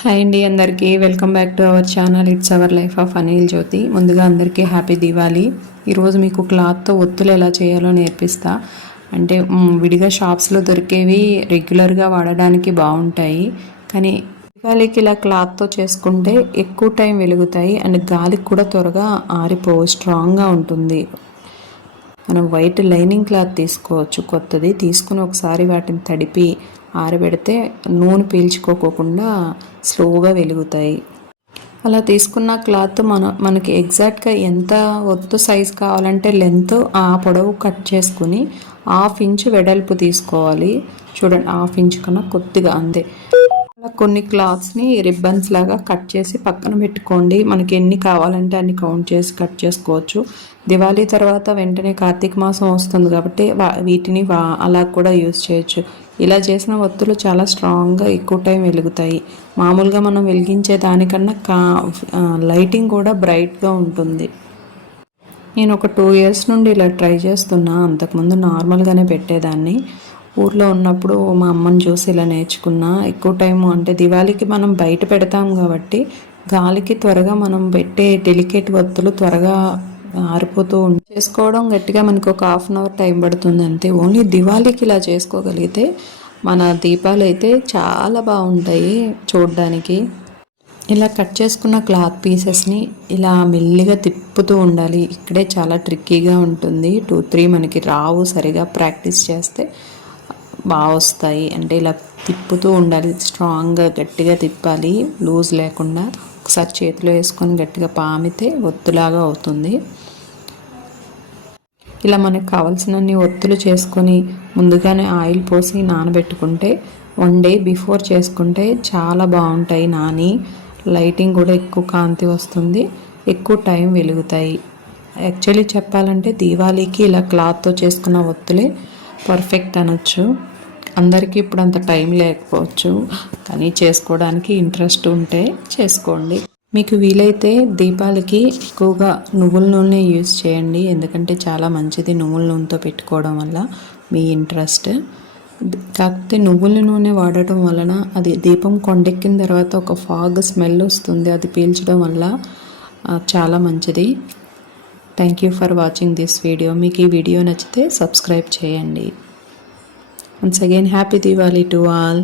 Hi అండి, అందరికీ welcome back to our channel. It's our life of Anil Jyothi. ముందుగా అందరికీ హ్యాపీ దివాళీ. ఈరోజు మీకు క్లాత్తో ఒత్తులు ఎలా చేయాలో నేర్పిస్తా. అంటే విడిగా షాప్స్లో దొరికేవి రెగ్యులర్గా వాడడానికి బాగుంటాయి, కానీ దివాళీకి ఇలా క్లాత్తో చేసుకుంటే ఎక్కువ టైం వెలుగుతాయి అండ్ గాలికి కూడా త్వరగా ఆరిపోవు, స్ట్రాంగ్గా ఉంటుంది. మనం వైట్ లైనింగ్ క్లాత్ తీసుకోవచ్చు, కొత్తది తీసుకుని ఒకసారి వాటిని తడిపి ఆరబెడితే నూనె పీల్చుకోకుండా స్లోగా వెలుగుతాయి. అలా తీసుకున్న క్లాత్ మనకి ఎగ్జాక్ట్గా ఎంత ఒత్తు సైజ్ కావాలంటే లెంత్ ఆ పొడవు కట్ చేసుకుని 1/2 ఇంచ్ వెడల్పు తీసుకోవాలి. చూడండి, 1/2 ఇంచ్ కన్నా కొద్దిగా అంతే. అలా కొన్ని క్లాత్స్ని రిబ్బన్స్ లాగా కట్ చేసి పక్కన పెట్టుకోండి. మనకి ఎన్ని కావాలంటే అన్ని కౌంట్ చేసి కట్ చేసుకోవచ్చు. దివాళీ తర్వాత వెంటనే కార్తీక మాసం వస్తుంది కాబట్టి వీటిని అలా కూడా యూస్ చేయొచ్చు. ఇలా చేసిన ఒత్తులు చాలా స్ట్రాంగ్గా ఎక్కువ టైం వెలుగుతాయి. మామూలుగా మనం వెలిగించే దానికన్నా లైటింగ్ కూడా బ్రైట్గా ఉంటుంది. నేను ఒక 2 ఇయర్స్ నుండి ఇలా ట్రై చేస్తున్నా. అంతకుముందు నార్మల్గానే పెట్టేదాన్ని. ఊర్లో ఉన్నప్పుడు మా అమ్మని చూసి ఇలా నేర్చుకున్నా. ఎక్కువ టైము అంటే దివాళీకి మనం బయట పెడతాం కాబట్టి గాలికి త్వరగా మనం పెట్టే డెలికేట్ ఒత్తులు త్వరగా ఆరిపోతూ చేసుకోవడం గట్టిగా మనకు ఒక 1/2 అవర్ టైం పడుతుంది అంతే. ఓన్లీ దివాళీకి ఇలా చేసుకోగలిగితే మన దీపాలు అయితే చాలా బాగుంటాయి చూడడానికి. ఇలా కట్ చేసుకున్న క్లాత్ పీసెస్ని ఇలా మెల్లిగా తిప్పుతూ ఉండాలి. ఇక్కడే చాలా ట్రిక్కీగా ఉంటుంది. 2-3 మనకి రావు, సరిగా ప్రాక్టీస్ చేస్తే బాగా వస్తాయి. అంటే ఇలా తిప్పుతూ ఉండాలి, స్ట్రాంగ్గా గట్టిగా తిప్పాలి, లూజ్ లేకుండా. ఒకసారి చేతిలో వేసుకొని గట్టిగా పామితే ఒత్తులాగా అవుతుంది. ఇలా మనకు కావాల్సినన్ని ఒత్తులు చేసుకొని ముందుగానే ఆయిల్ పోసి నానబెట్టుకుంటే 1 డే బిఫోర్ చేసుకుంటే చాలా బాగుంటాయి. నాని లైటింగ్ కూడా ఎక్కువ కాంతి వస్తుంది, ఎక్కువ టైం వెలుగుతాయి. యాక్చువల్లీ చెప్పాలంటే దీవాళీకి ఇలా క్లాత్తో చేసుకున్న ఒత్తులే పర్ఫెక్ట్ అనొచ్చు. అందరికీ ఇప్పుడు అంత టైం లేకపోవచ్చు, కానీ చేసుకోవడానికి ఇంట్రెస్ట్ ఉంటే చేసుకోండి. మీకు వీలైతే దీపాలకి ఎక్కువగా నువ్వుల నూనె యూజ్ చేయండి, ఎందుకంటే చాలా మంచిది నువ్వుల నూనెతో పెట్టుకోవడం వల్ల. మీ ఇంట్రెస్ట్. కాకపోతే నువ్వుల నూనె వాడటం వలన అది దీపం కొండెక్కిన తర్వాత ఒక ఫాగ్ స్మెల్ వస్తుంది, అది పీల్చడం వల్ల చాలా మంచిది. Thank you for watching this video. మీకు ఈ వీడియో నచ్చితే సబ్స్క్రైబ్ చేయండి. Once again, happy Diwali to all.